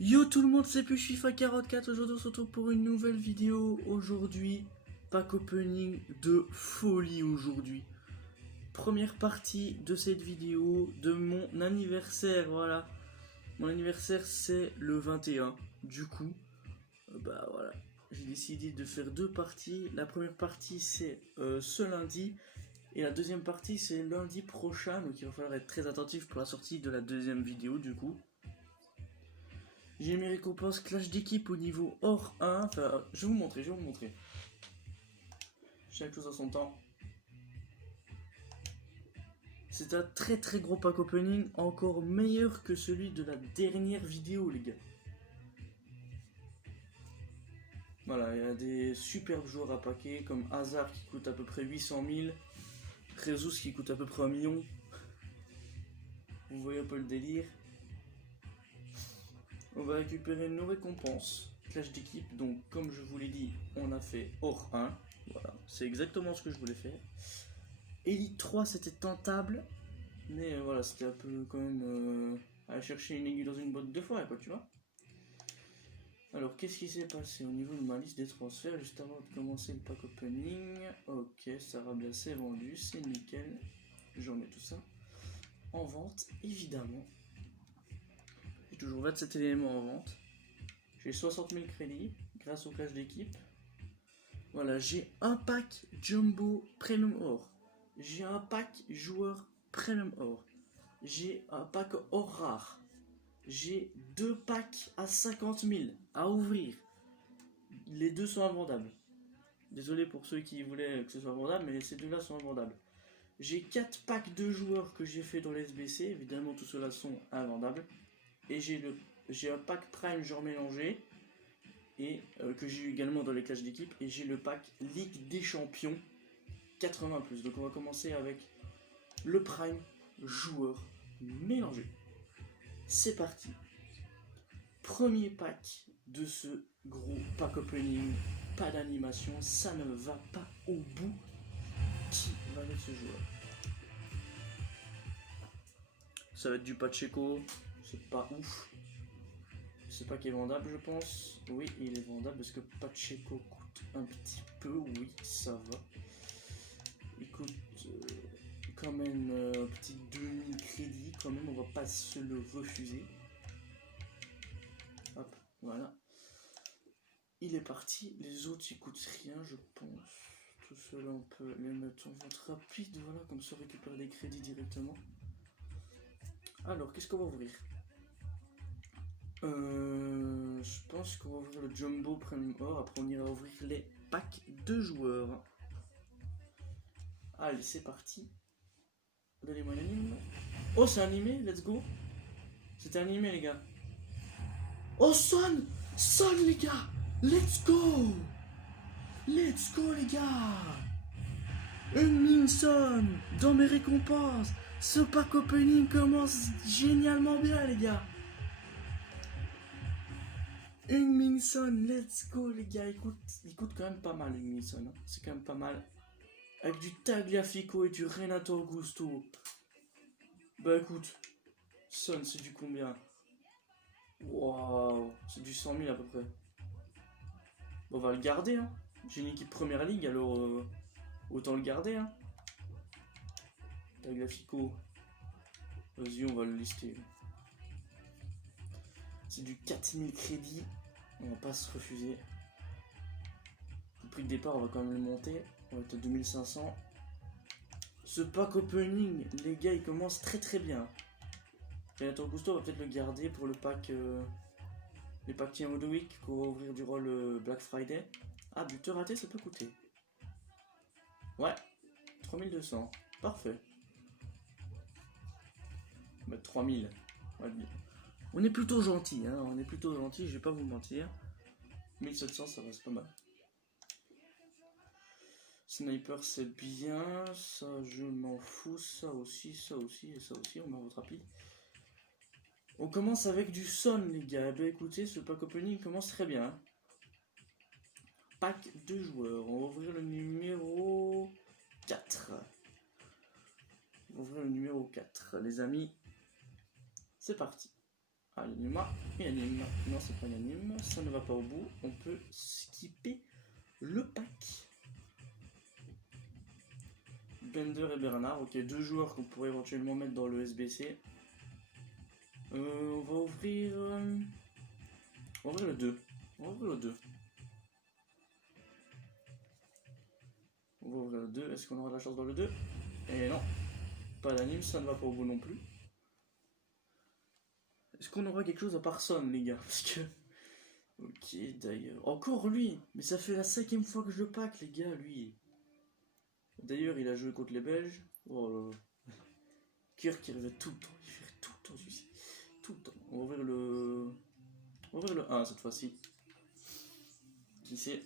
Yo tout le monde, c'est plus FIFA44. Aujourd'hui on se retrouve pour une nouvelle vidéo. Aujourd'hui, pack opening de folie aujourd'hui. Première partie de cette vidéo de mon anniversaire, voilà. Mon anniversaire c'est le 21. Du coup, bah voilà, j'ai décidé de faire deux parties. La première partie c'est ce lundi. Et la deuxième partie c'est lundi prochain. Donc il va falloir être très attentif pour la sortie de la deuxième vidéo du coup. J'ai mes récompenses clash d'équipe au niveau hors 1. Enfin, je vais vous montrer. Chaque chose à son temps. C'est un très gros pack opening, encore meilleur que celui de la dernière vidéo, les gars. Voilà, il y a des superbes joueurs à paquet, comme Hazard qui coûte à peu près 800 000, Jesus qui coûte à peu près 1 million. Vous voyez un peu le délire. On va récupérer nos récompenses clash d'équipe. Donc comme je vous l'ai dit, on a fait hors 1. Voilà, c'est exactement ce que je voulais faire. Elite 3 c'était tentable. Mais voilà, c'était un peu quand même aller chercher une aiguille dans une botte de foin, quoi, tu vois. Alors qu'est-ce qui s'est passé au niveau de ma liste des transferts juste avant de commencer le pack opening? Ok, Sarabia c'est vendu, c'est nickel. Je remets tout ça en vente, évidemment. J'ai toujours 27 éléments en vente. J'ai 60 000 crédits grâce au clash d'équipe. Voilà, j'ai un pack Jumbo Premium Or. J'ai un pack joueur Premium Or. J'ai un pack Or rare. J'ai deux packs à 50 000 à ouvrir. Les deux sont invendables. Désolé pour ceux qui voulaient que ce soit vendable, mais ces deux-là sont invendables. J'ai 4 packs de joueurs que j'ai fait dans l'SBC. Évidemment, tous ceux-là sont invendables. Et j'ai un pack Prime genre mélangé. Et que j'ai eu également dans les clashs d'équipe. Et j'ai le pack Ligue des Champions 80+. Donc on va commencer avec le Prime joueur mélangé. C'est parti. Premier pack de ce gros pack opening. Pas d'animation, ça ne va pas au bout. Qui va mettre ce joueur? Ça va être du Pacheco. C'est pas ouf. C'est pas qu'il est vendable, je pense. Oui, il est vendable parce que Pacheco coûte un petit peu. Oui, ça va. Il coûte quand même un petit 2000 crédits. Quand même, on va pas se le refuser. Hop, voilà. Il est parti. Les autres, ils coûtent rien, je pense. Tout cela, on peut les mettre en vente rapide. Voilà, comme ça, on récupère des crédits directement. Alors, qu'est-ce qu'on va ouvrir? Je pense qu'on va ouvrir le Jumbo Premium Or. Après, on ira ouvrir les packs de joueurs. Allez, c'est parti. Donnez-moi l'anime. Oh, c'est animé, let's go. C'était animé, les gars. Oh, Son, les gars. Let's go. Let's go, les gars. Heung-min Son dans mes récompenses. Ce pack opening commence génialement bien, les gars. Heung-min Son, let's go, les gars. Il coûte quand même pas mal, Heung-min Son. Hein. C'est quand même pas mal. Avec du Tagliafico et du Renato Augusto. Bah écoute, Son, c'est du combien? Waouh, c'est du 100 000 à peu près. Bon, on va le garder, hein. J'ai une équipe première ligue, alors autant le garder, hein. Tagliafico. Vas-y, on va le lister. C'est du 4000 crédits. On va pas se refuser. Le prix de départ, on va quand même le monter. On va être à 2500. Ce pack opening, les gars, il commence très bien. Renato Augusto, on va peut-être le garder pour le pack. Les packs Team of the Week qu'on va ouvrir durant le Black Friday. Ah, buteur raté, ça peut coûter. Ouais, 3200. Parfait. On va mettre 3000. Ouais, on est plutôt gentil, hein. On est plutôt gentil, je vais pas vous mentir. 1700, ça reste pas mal. Sniper, c'est bien. Ça, je m'en fous. Ça aussi, et ça aussi. On m'en vote rapide. On commence avec du Son, les gars. Eh bien, écoutez, ce pack opening commence très bien. Pack de joueurs. On va ouvrir le numéro 4. On va ouvrir le numéro 4, les amis. C'est parti. Allez, Numa, et anime. Non, c'est pas un anime, ça ne va pas au bout. On peut skipper le pack. Bender et Bernard, ok, deux joueurs qu'on pourrait éventuellement mettre dans le SBC. On va ouvrir. On va ouvrir le 2. On va ouvrir le 2. On va ouvrir le 2. Est-ce qu'on aura de la chance dans le 2? Et non. Pas d'anime, ça ne va pas au bout non plus. Est-ce qu'on aura quelque chose à part Son, les gars? Parce que. Ok, d'ailleurs. Encore lui! Mais ça fait la 5e fois que je le pack, les gars, lui. D'ailleurs, il a joué contre les Belges. Oh là là. Kirk qui revient tout le temps. Il fait tout le temps, celui-ci. Tout le temps. On va ouvrir le. On va ouvrir le 1 cette fois-ci. Qui c'est?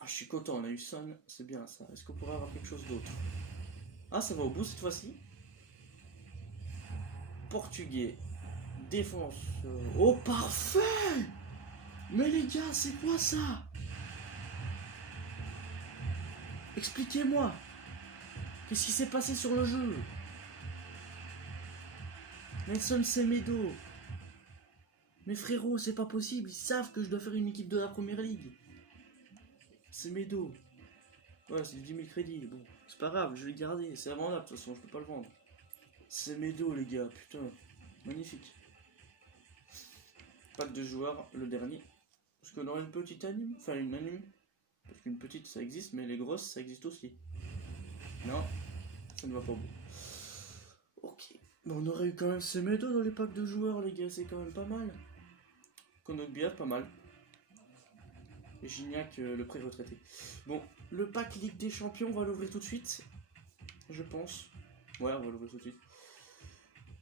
Ah, je suis content, on a eu Son. C'est bien ça. Est-ce qu'on pourrait avoir quelque chose d'autre? Ah, ça va au bout cette fois-ci. Portugais. Défense. Oh, parfait! Mais les gars, c'est quoi ça? Expliquez-moi. Qu'est-ce qui s'est passé sur le jeu? Nelson Semedo. Mais frérot, c'est pas possible. Ils savent que je dois faire une équipe de la première ligue. Semedo. Ouais, c'est du 10 000 crédits. Bon, c'est pas grave, je vais le garder. C'est invendable de toute façon, je peux pas le vendre. Semedo, les gars, putain. Magnifique. Pack de joueurs, le dernier. Parce qu'on aura une petite anime. Enfin, une anime. Parce qu'une petite, ça existe, mais les grosses, ça existe aussi. Non, ça ne va pas au bout. Ok. Bon, on aurait eu quand même Semedo dans les packs de joueurs, les gars, c'est quand même pas mal. Konogbiat, pas mal. Et Gignac, le pré-retraité. Bon, le pack Ligue des Champions, on va l'ouvrir tout de suite. Je pense. Ouais, on va l'ouvrir tout de suite.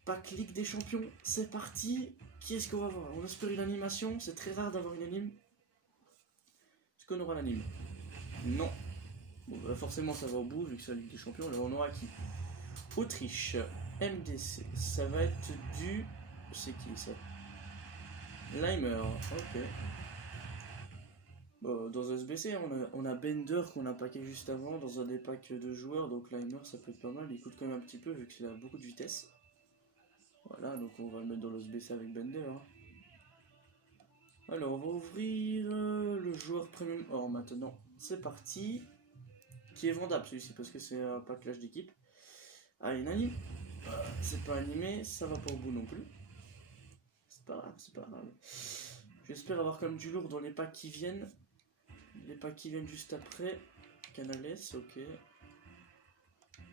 Pack Ligue des Champions, c'est parti. Qui est-ce qu'on va voir? On espère une animation, c'est très rare d'avoir une anime. Est-ce qu'on aura l'anime? Non. Bon, bah forcément ça va au bout, vu que c'est la Ligue des Champions. Alors on aura qui? Autriche, MDC, ça va être du... C'est qui ça? Limer, ok. Bon, dans un SBC, on a Bender qu'on a packé juste avant, dans un des packs de joueurs, donc Limer ça peut être pas mal, il coûte quand même un petit peu vu qu'il a beaucoup de vitesse. Voilà, donc on va le mettre dans le SBC avec Bender. Alors on va ouvrir le joueur premium or maintenant. C'est parti. Qui est vendable celui-ci parce que c'est un pack clash d'équipe. Allez, une anime. C'est pas animé, ça va pas au bout non plus. C'est pas grave, c'est pas grave. J'espère avoir quand même du lourd dans les packs qui viennent. Les packs qui viennent juste après. Canales, ok.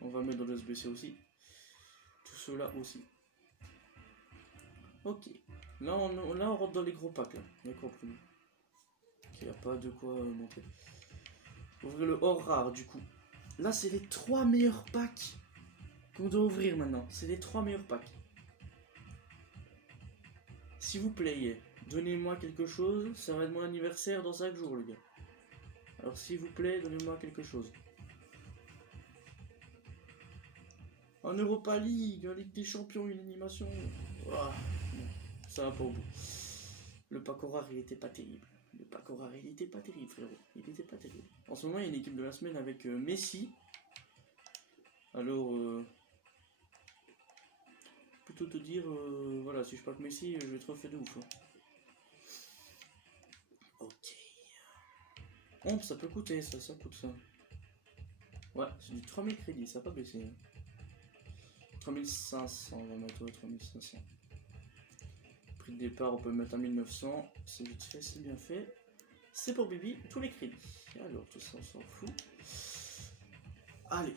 On va mettre dans le SBC aussi. Tout cela aussi. Ok. Là on rentre dans les gros packs. Là. D'accord, plus. Il n'y a pas de quoi monter. Ouvrir le or rare du coup. Là c'est les 3 meilleurs packs qu'on doit ouvrir maintenant. C'est les 3 meilleurs packs. S'il vous plaît, donnez-moi quelque chose. Ça va être mon anniversaire dans 5 jours les gars. Alors s'il vous plaît, donnez-moi quelque chose. En Europa League, en Ligue des Champions, une animation. Ouah, bon, ça va pas au bout. Le pack rare il était pas terrible. Le pack rare il était pas terrible frérot. Il était pas terrible. En ce moment il y a une équipe de la semaine avec Messi. Alors plutôt te dire voilà, si je pack Messi je vais être refait de ouf. Hein. Ok. Oh, ça peut coûter ça coûte ça. Ouais, c'est du 3000 crédits, ça n'a pas baissé. Hein. 3500, on va mettre 3500. Prix de départ, on peut mettre à 1900. C'est vite fait, c'est bien fait. C'est pour Bibi, tous les crédits. Alors, tout ça, on s'en fout. Allez.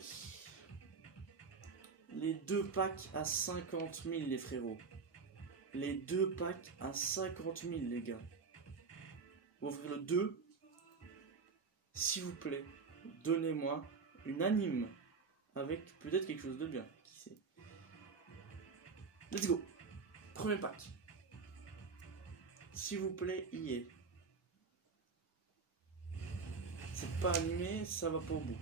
Les 2 packs à 50 000, les frérots. Les 2 packs à 50 000, les gars. On va ouvrir le 2. S'il vous plaît, donnez-moi une anime. Avec peut-être quelque chose de bien. Qui sait? Let's go. Premier pack. S'il vous plaît, y est. C'est pas animé, ça va pas au bout.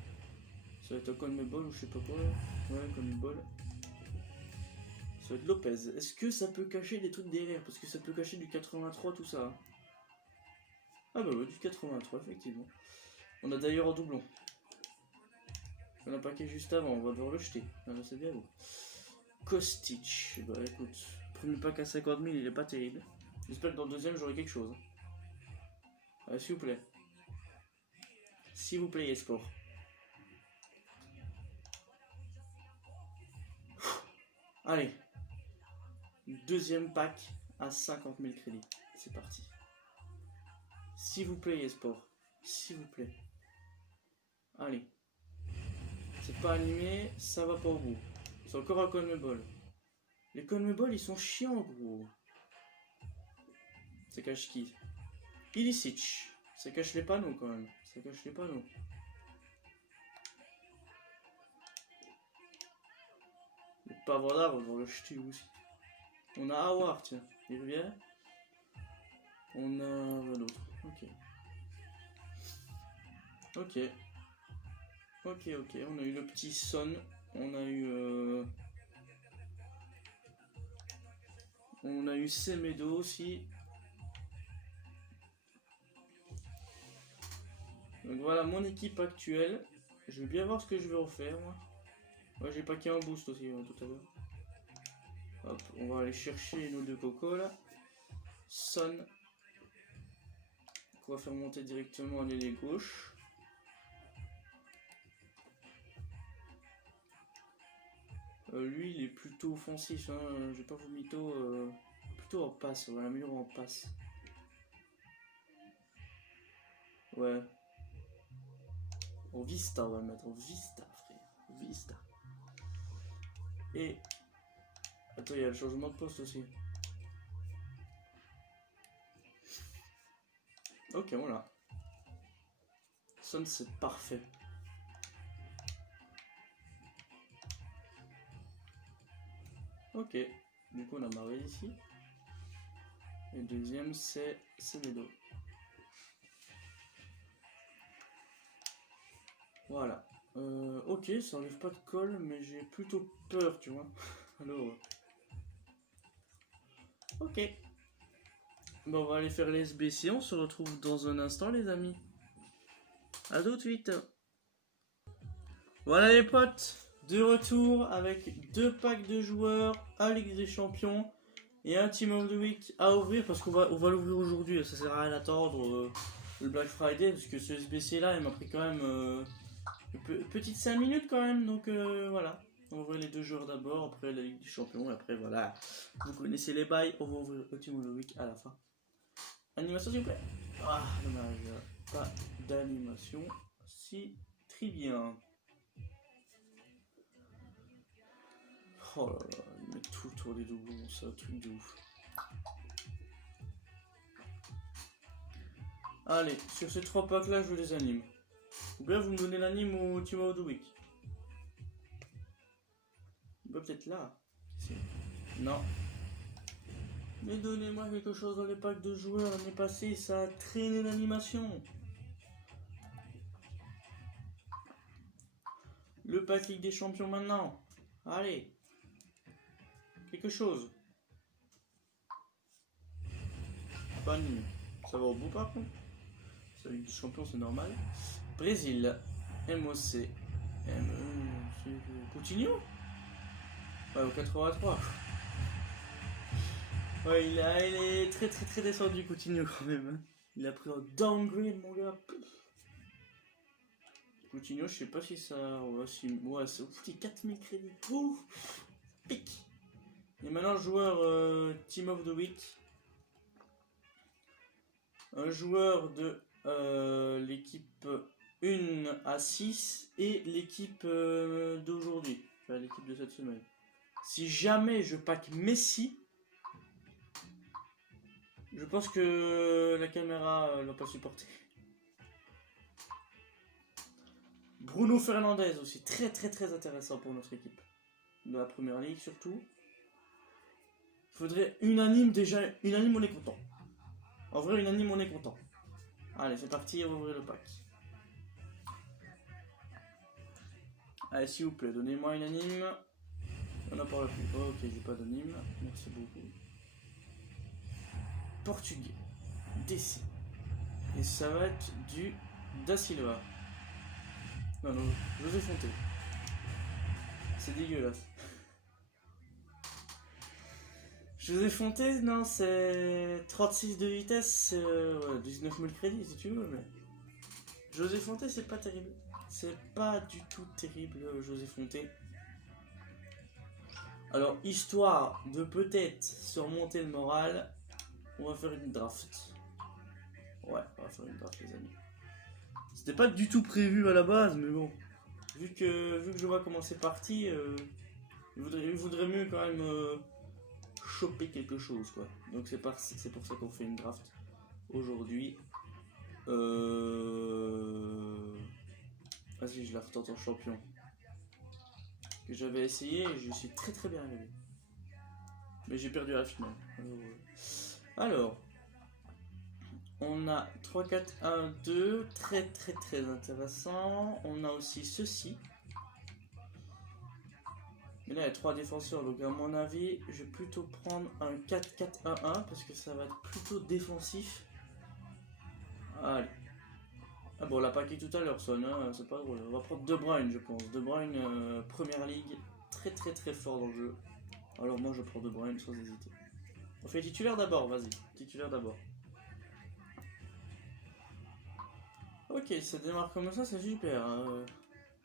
Ça va être un Conmebol ou je sais pas quoi. Ouais, Conmebol. Ça va être Lopez. Est-ce que ça peut cacher des trucs derrière? Parce que ça peut cacher du 83, tout ça. Ah bah ouais, du 83, effectivement. On a d'ailleurs un doublon. On a packé juste avant, on va devoir le jeter. Ah bah c'est bien beau. Kostic. Bah écoute, premier pack à 50 000, il est pas terrible. J'espère que dans le deuxième, j'aurai quelque chose. S'il vous plaît. S'il vous plaît, Esport. Allez. Deuxième pack à 50 000 crédits. C'est parti. S'il vous plaît, Esport. S'il vous plaît. Allez. C'est pas animé, ça va pas au bout. C'est encore un Conmebol. Les Conmebol, ils sont chiants, gros. Ça cache qui? Ilicic. Ça cache les panneaux, quand même. Ça cache les panneaux. Le Pavardar, on va le jeter aussi. On a Awar, tiens. Il revient. On a l'autre. Ok. Ok. Ok, ok. On a eu le petit Son. On a eu... On a eu Semedo aussi. Donc voilà mon équipe actuelle. Je vais bien voir ce que je vais refaire, moi. Ouais, j'ai packé un boost aussi tout à l'heure. Hop, on va aller chercher nos deux cocos là. Son. On va faire monter directement à l'aile gauche. Lui, il est plutôt offensif. Hein. Je vais pas vous mytho. Plutôt en passe. On va l'améliorer en passe. Ouais. En Vista, on va le mettre. En Vista, frère. Vista. Et. Attends, il y a le changement de poste aussi. Ok, voilà. Son, c'est parfait. Ok. Du coup, on a marré ici. Et le deuxième, c'est Semedo. Voilà. Ok, ça enlève pas de colle, mais j'ai plutôt peur, tu vois. Alors. Ok. Bon, on va aller faire les SBC. On se retrouve dans un instant, les amis. A tout de suite. Voilà, les potes. De retour avec 2 packs de joueurs à Ligue des Champions et un Team of the Week à ouvrir parce qu'on va l'ouvrir aujourd'hui. Ça sert à rien d'attendre le Black Friday parce que ce SBC là, il m'a pris quand même une petite 5 minutes quand même. Donc voilà. On va ouvrir les 2 joueurs d'abord, après la Ligue des Champions, et après voilà. Vous connaissez les bails, on va ouvrir le Team of the Week à la fin. Animation s'il vous plaît. Ah, dommage, pas d'animation. Si, très bien. Oh là là, ils mettent tout autour des doublons, c'est un truc de ouf. Allez, sur ces 3 packs là, je les anime. Ou bien vous me donnez l'anime au Team of the Week. Peut-être là. Non. Mais donnez-moi quelque chose dans les packs de joueurs. L'année passée, ça a traîné l'animation. Le pack Ligue des Champions maintenant. Allez. Quelque chose. Pas animé. Ça va au bout par contre. C'est la Ligue des Champions, c'est normal. Brésil. MOC. Coutinho. Ouais, au 83. Ouais, il est très descendu, Coutinho quand même. Il a pris un downgrade, mon gars. Coutinho, je sais pas si ça. Ouais, c'est 4000 crédits. Ouf, pique. Et maintenant, joueur Team of the Week. Un joueur de l'équipe 1 à 6 et l'équipe d'aujourd'hui. Enfin, l'équipe de cette semaine. Si jamais je pack Messi, je pense que la caméra ne va pas supporter. Bruno Fernandes aussi, très intéressant pour notre équipe. De la première ligue surtout. Il faudrait unanime déjà, unanime on est content. En vrai unanime on est content. Allez c'est parti, on va ouvrir le pack. Allez s'il vous plaît, donnez-moi unanime. On n'en parle plus. Ok, j'ai pas d'anime, merci beaucoup. Portugais, DC. Et ça va être du Da Silva. Non, José Fonté. C'est dégueulasse. José Fonté, non, c'est 36 de vitesse, ouais, 19 000 crédits si tu veux, mais. José Fonté, c'est pas terrible. C'est pas du tout terrible, José Fonté. Alors, histoire de peut-être surmonter le moral, on va faire une draft. Ouais, on va faire une draft, les amis. C'était pas du tout prévu à la base, mais bon. Vu que je vois comment c'est parti, il voudrait mieux quand même choper quelque chose, quoi. Donc c'est pour ça qu'on fait une draft aujourd'hui. Vas-y, je la retente en champion. Que j'avais essayé et je suis très très bien arrivé. Mais j'ai perdu à la finale. Alors, on a 3, 4, 1, 2. Très très très intéressant. On a aussi ceci. Mais là, il y a 3 défenseurs. Donc, à mon avis, je vais plutôt prendre un 4-4-1-1 parce que ça va être plutôt défensif. Allez. Ah bon, on l'a pas acquis tout à l'heure, Son, hein, c'est pas drôle. On va prendre De Bruyne, je pense. De Bruyne, Première Ligue, très très très fort dans le jeu. Alors moi, je prends De Bruyne sans hésiter. On fait titulaire d'abord, vas-y. Titulaire d'abord. Ok, ça démarre comme ça, c'est super.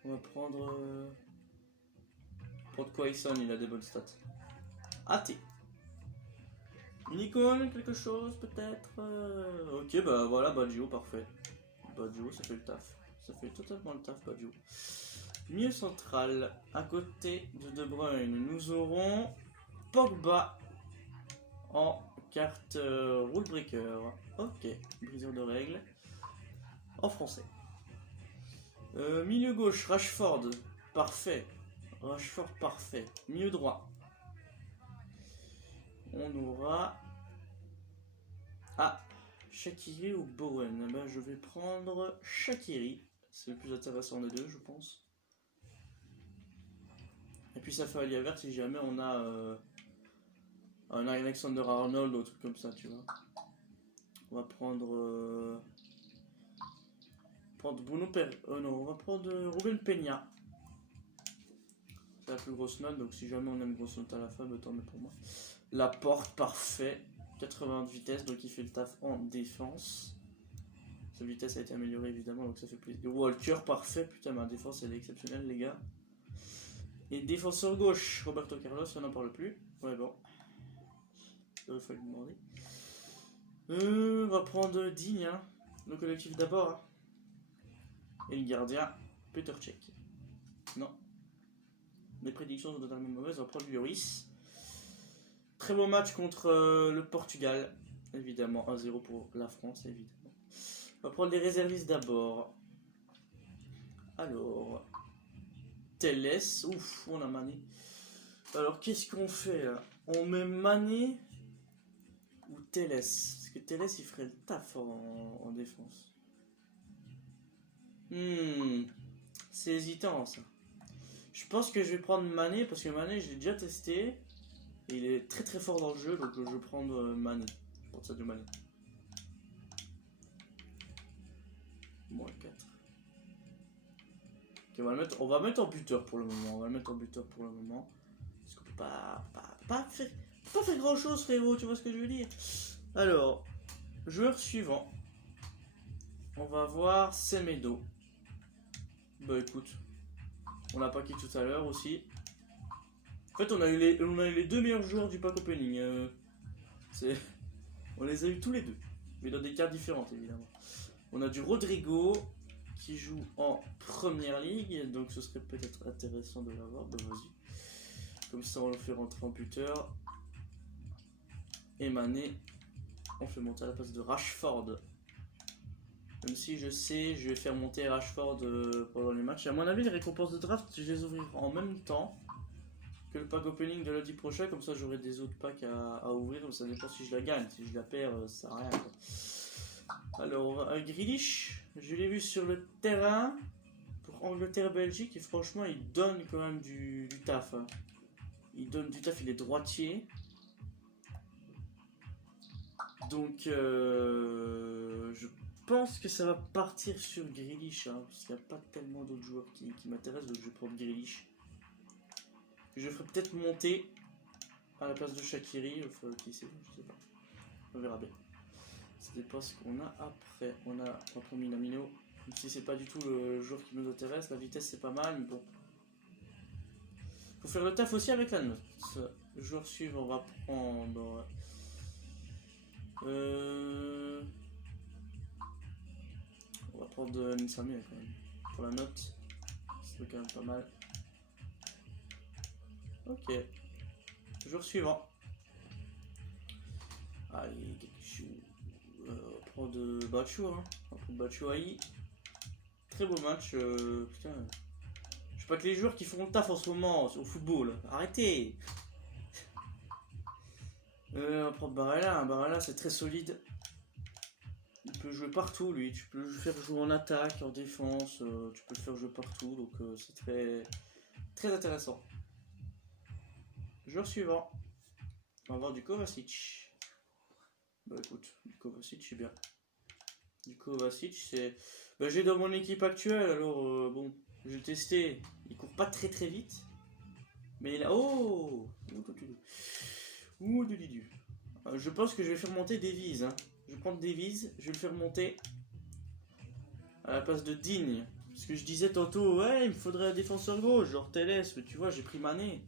On va prendre... Prendre Quaison, il a des bonnes stats. AT. Une icône, quelque chose peut-être. Ok, bah voilà, Baggio, parfait. Baggio, ça fait le taf. Ça fait totalement le taf, Baggio. Milieu central, à côté de Bruyne, nous aurons Pogba en carte rule breaker. Ok, briseur de règles. En français. Milieu gauche, Rashford, parfait. Rashford, parfait. Milieu droit. On aura... Ah, Shaqiri ou Bowen. Ben, je vais prendre Shaqiri. C'est le plus intéressant des deux, je pense. Et puis ça fait allié vert si jamais on a un Alexander Arnold ou un truc comme ça, tu vois. On va prendre... Bruno Per... non, on va prendre Ruben Peña. C'est la plus grosse note, donc si jamais on a une grosse note à la fin, tant mieux pour moi. La porte, parfait. 80 de vitesse, donc il fait le taf en défense. Sa vitesse a été améliorée évidemment, donc ça fait plaisir. Walker, parfait. Putain, ma défense elle est exceptionnelle, les gars. Et défenseur gauche, Roberto Carlos, on n'en parle plus. Ouais, bon. Il faut lui demander. On va prendre Digne, hein. Le collectif d'abord. Hein. Et le gardien, Peter Cech. Non. Les prédictions sont totalement mauvaises. On va prendre Lloris. Très beau match contre le Portugal. Évidemment, 1-0 pour la France, évidemment. On va prendre les réservistes d'abord. Alors, Telles. Ouf, on a Mané. Alors, qu'est-ce qu'on fait là? On met Mané ou Telles? Parce que Telles, il ferait le taf en défense. C'est hésitant ça. Je pense que je vais prendre Mané parce que Mané, je l'ai déjà testé. Et il est très très fort dans le jeu, donc je vais prendre Mané. Je prends ça de Mané. Moins 4. Okay, on va le mettre en buteur pour le moment. Parce qu'on peut pas faire grand chose, frérot, tu vois ce que je veux dire. Alors, joueur suivant. On va voir Semedo. Bah écoute, on l'a packé tout à l'heure aussi. En fait, on a eu les deux meilleurs joueurs du pack opening. On les a eu tous les deux, mais dans des cartes différentes évidemment. On a du Rodrigo qui joue en première ligue, donc ce serait peut-être intéressant de l'avoir. Bah vas-y. Comme ça, on le fait rentrer en buteur. Et Mané, on fait monter à la place de Rashford. Même si je sais, je vais faire monter Rashford pendant les matchs. Et à mon avis, les récompenses de draft, je les ouvrirai en même temps que le pack opening de lundi prochain. Comme ça, j'aurai des autres packs à ouvrir. Donc ça dépend si je la gagne. Si je la perds, ça sert à rien. Quoi. Alors, Grealish, je l'ai vu sur le terrain pour Angleterre-Belgique. Et franchement, il donne quand même du taf. Hein. Il donne du taf, il est droitier. Donc, je pense que ça va partir sur Grealish, hein, parce qu'il n'y a pas tellement d'autres joueurs qui m'intéressent, donc je vais prendre Grealish. Je ferai peut-être monter à la place de Shaqiri, enfin, qui c'est, je sais pas. On verra bien. C'était pas ce qu'on a après. On a après Minamino. Même si c'est pas du tout le joueur qui nous intéresse, la vitesse c'est pas mal, mais bon. Faut faire le taf aussi avec la note. Le joueur suivant, on va prendre. On va prendre Samuel quand même. Pour la note, c'est quand même pas mal. Ok. Joueur suivant. Allez, on va prendre Batshuayi. Hein. On va prendre Batshuayi. Très beau match. Putain. Je sais pas que les joueurs qui font le taf en ce moment au football. Arrêtez. On va prendre Barella. Barella, c'est très solide. Il peut jouer partout, lui. Tu peux le faire jouer en attaque, en défense. Tu peux le faire jouer partout. Donc, c'est très intéressant. Joueur suivant. On va avoir du Kovacic. Bah écoute, du Kovacic, c'est bien. Du Kovacic, c'est. Bah, j'ai dans mon équipe actuelle, alors bon, je vais tester. Il court pas très vite. Mais il a. Oh, je pense que je vais faire monter Davies. Hein. Je vais prendre Davies, je vais le faire monter à la place de Digne. Parce que je disais tantôt, ouais, il me faudrait un défenseur gauche, genre Télès, mais tu vois, j'ai pris Mané.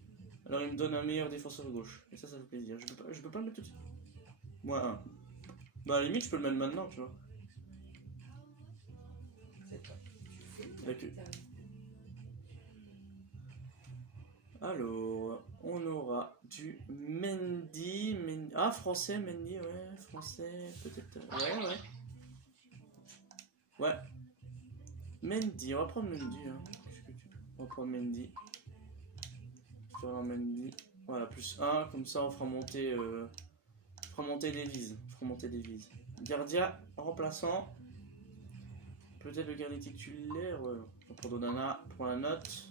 Alors il me donne un meilleur défenseur gauche. Et ça fait plaisir. Je peux pas le mettre tout de suite. Moi, un. Bah, à la limite, je peux le mettre maintenant, tu vois. Alors, on aura du Mendy. Ah, français, Mendy, ouais, français, peut-être. Ouais. Ouais. Mendy, on va prendre Mendy. Hein. On va prendre Mendy. Mendy. Voilà, plus 1, comme ça on fera monter des vises. Gardien, remplaçant. Peut-être le gardien titulaire. Ouais. On prend Donnana pour la note.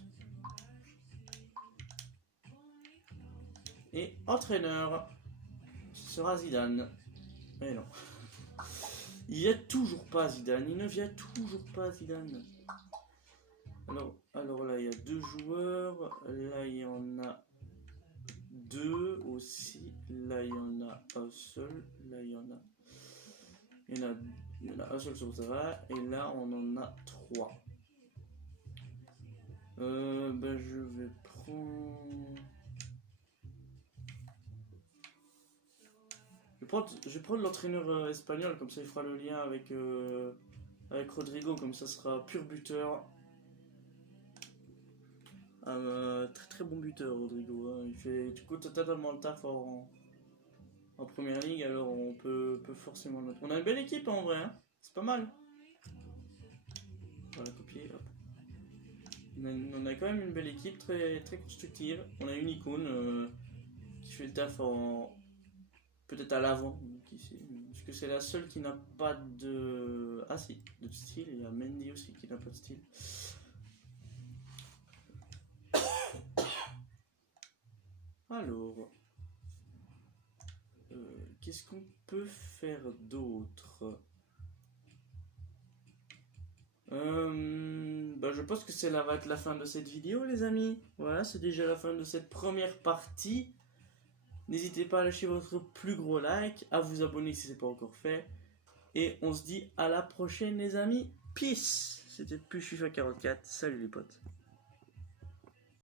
Et entraîneur, ce sera Zidane. Mais non. Il vient toujours pas Zidane. Il ne vient toujours pas Zidane. Alors là, il y a 2 joueurs. Là, il y en a 2 aussi. Là, il y en a un seul. Là, il y en a un seul sur le terrain. Et là, on en a 3. Ben, je vais prendre... Je vais prendre l'entraîneur espagnol, comme ça il fera le lien avec Rodrigo, comme ça sera pur buteur. Très bon buteur, Rodrigo. Hein. Il fait du coup totalement le taf en première ligue, alors on peut forcément le mettre. On a une belle équipe en vrai, hein. C'est pas mal. On va la copier, hop. On a quand même une belle équipe, très constructive. On a une icône qui fait le taf peut-être à l'avant, parce que c'est la seule qui n'a pas de... Ah si, de style, il y a Mendy aussi qui n'a pas de style. Alors, qu'est-ce qu'on peut faire d'autre? Je pense que ça va être la fin de cette vidéo, les amis. Voilà, c'est déjà la fin de cette première partie. N'hésitez pas à lâcher votre plus gros like, à vous abonner si ce n'est pas encore fait. Et on se dit à la prochaine, les amis. Peace. C'était plus FIFA 44. Salut les potes.